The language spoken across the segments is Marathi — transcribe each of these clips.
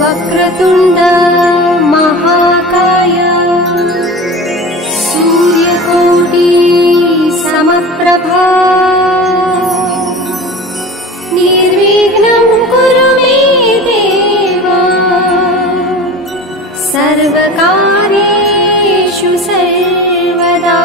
वक्रतुंड महाकाय सूर्यकोटि समप्रभा निर्विघ्नं कुरु मे देव सर्वकार्येषु सर्वदा।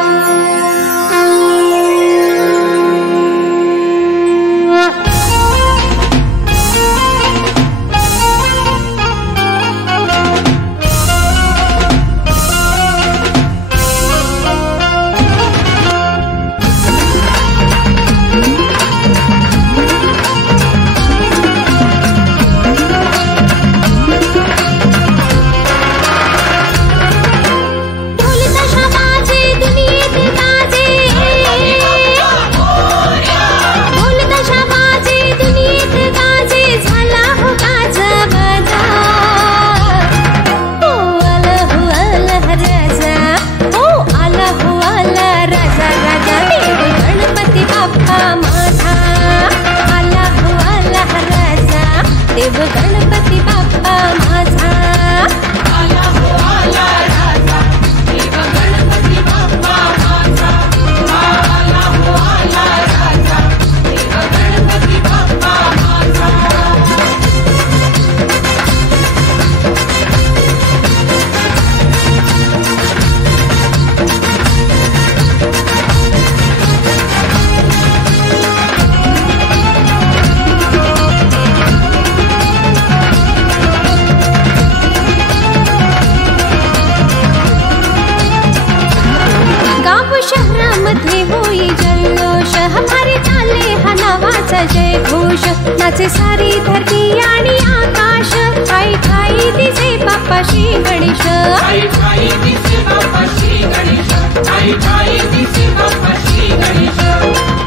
जय घोष नाचे सारी धरती आणि आकाश ठाई ठाई दिसे बाप्पा श्री गणेश ठाई ठाई दिसे बाप्पा श्री गणेश ठाई ठाई दिसे बाप्पा श्री गणेश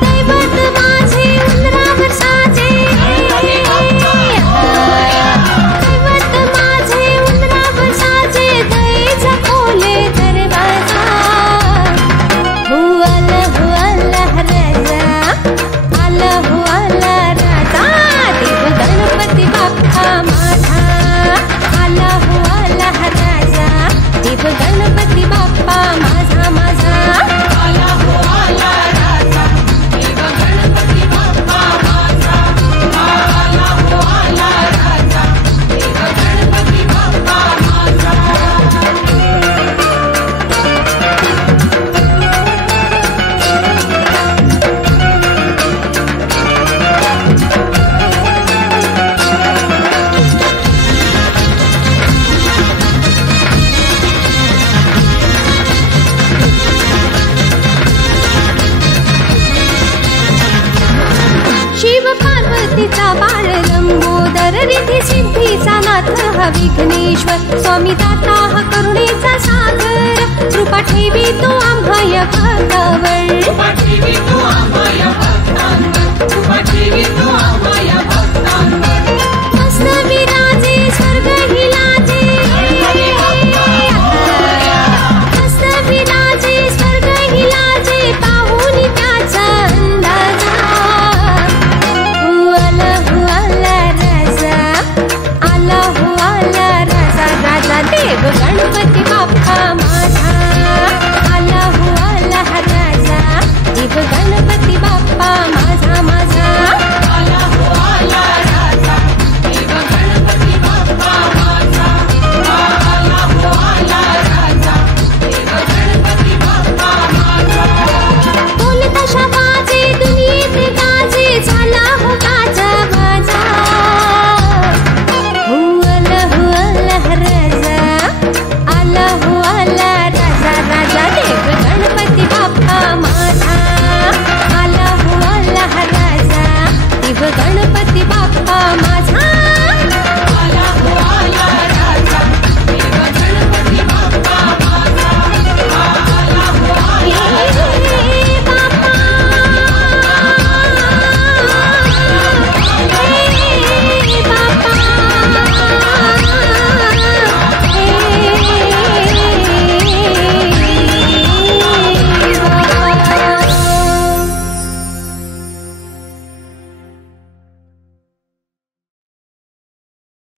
दैवत माझे उंदरावर साजे दैवत माझे उंदरावर साजे दयेचा खोले दरवाजा हो आला राजा आला हो आला राजा देव गणपती बाप्पा माझा आला हो आला राजा देव गणपती बाप्पा माझा माझा आला हो आला राजा देव गणपती बाप्पा माझा आला हो आला राजा देव गणपती बाप्पा माझा। शिव पार्वतीचा बाळ लंबोदर रिधी सिद्धीचा नाथ हा विघ्नेश्वर स्वामी दाता हा करुणेचा सागर कृपा ठेवी तो आम्हाय भक्तावर कृपा ठेवी तो आम्हाय भक्तांवर कृपा ठेवी तो आम्हाय भक्तांवर मस्त विराजे स्वर्ग हिलाजे मस्त विराजे स्वर्ग हिलाजे पाहून त्याचा अंदाजा आला हो आला राजा राजा देव गणपती